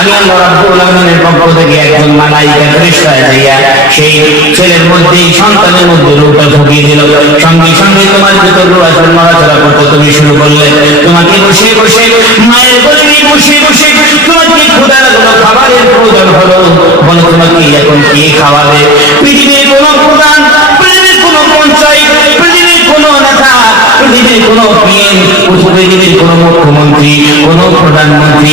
আমি আল্লাহ পক্ষ থেকে একজন মালাইকা যাইয়া সেই ছেলের মধ্যে সন্তানের মধ্যে ঢুকিয়ে দিল। সঙ্গে সঙ্গে তোমার নড়াচড়া করতে তুমি শুরু করলে। তোমাকে বসে বসে, মায়ের বসে বসে তোমাকে খাবারের প্রয়োজন হলো। বলে, তোমাকে এখন কে খাওয়াবে? পৃথিবীর কোনো প্রধান, পৃথিবীর কোনো পঞ্চায়েত কোনো মুখ্যমন্ত্রী, কোনো প্রধানমন্ত্রী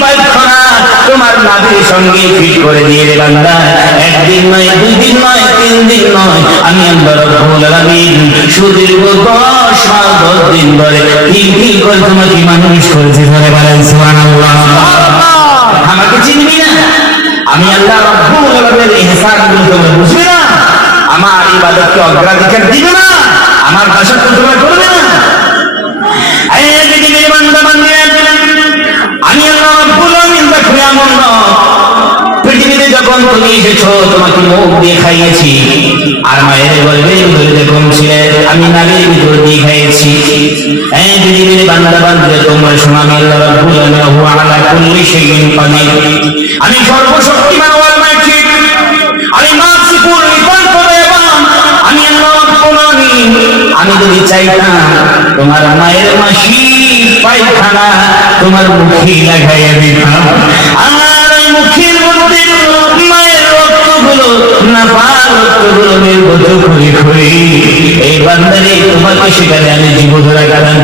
পায়খানা তোমার নাভির সঙ্গে ফিট করে দিয়ে রে বান্দা একদিন নয় দুই দিন নয় তিন দিন নয় আমি আল্লাহ রব্বুল আলামিন সুদীর্ঘ দশ মাস দশ দিন ধরে তিন করে তোমাকে মানুষ করেছি ধরে বলেন সুবহানাল্লাহ। আমাকে চিনবি না? আমি আল্লাহ রব্বুল আলামিনের ইহসানগুলো তোমরা বুঝবে না? আমার ইবাদতকে অগ্রাধিকার দিবে না? আমার ভাষা তোমরা করবে না? এই পৃথিবীর বান্দা বান্দিরা, আমি আল্লাহ রব্বুল আলামিন দেখো এমন নয়। পৃথিবীতে যখন তুমি এসেছ, তোমাকে মুখ দিয়ে খাইয়েছি। আর মায়ের ভিতরে যখন ছিলে, আমি নারীর ভিতর দিয়ে খাইয়েছি। এই পৃথিবীর বান্দা বান্দিরা তোমরা শোনো আমি আল্লাহ রব্বুল আলামিন আলা কুল্লি শাইইন কাদির। আমি সর্বশক্তিমান আমি যদি চাইতাম, তোমার মায়ের মাসি পায়খানা তোমার মুখে আমার মুখের রক্তগুলো নির্গত করে করে এই বান্দারে তোমাকে সেখানে আমি জীব ধরা গেলাম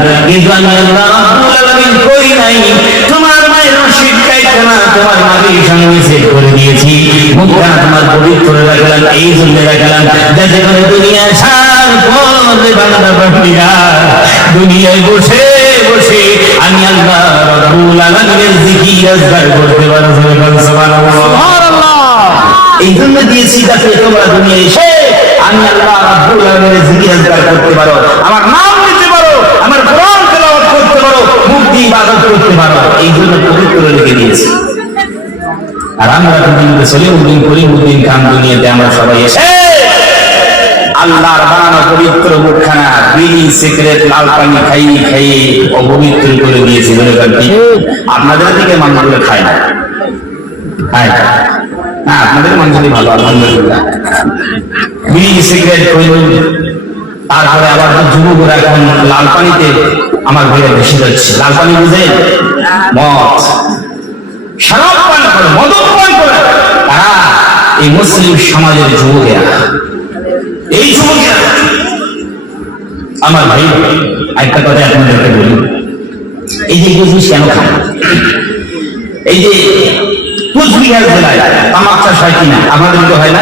তোমার পবিত্র এই জন্য রাখলাম। দুনিয়ায় বসে বসে আমি আল্লাহ করতে পারো সুবহানাল্লাহ। এই জন্য দিয়েছি যাতে তোমরা দুনিয়া এসে আমি আল্লাহ করতে পারো। আমার নাম নিতে পারো, আমার করতে পারো, মুক্তি করতে পারো। এই জন্য পবিত্র দিয়েছি। আর আমরা চলে উদ্দিন করি উদ্দিন খান দুনিয়াতে আমরা সবাই এসে আল্লাহর বানানো পবিত্র মুখখানা, বিড়ি, সিগারেট, লাল পানি খাইয়ে খাইয়ে অপবিত্র করে দিয়েছি। আপনাদের দিকে মানুষগুলো খায় না। খায় না হ্যাঁ আপনাদের মানুষই ভালো, আলহামদুলিল্লাহ। বিড়ি, সিগারেট আবার যুবকরা এখন লাল পানিতে আমার ঘরে ভেসে যাচ্ছে। লাল পানি বুঝে মদ মুসলিম সমাজের যুবকেরা। এই আমার ভাই একটা কথা আপনাদেরকে বলি। এই যে জিনিস কেন এই যে কুচবিহার জেলায় তামাক চাষ হয় কিনা আমাদের তো হয় না।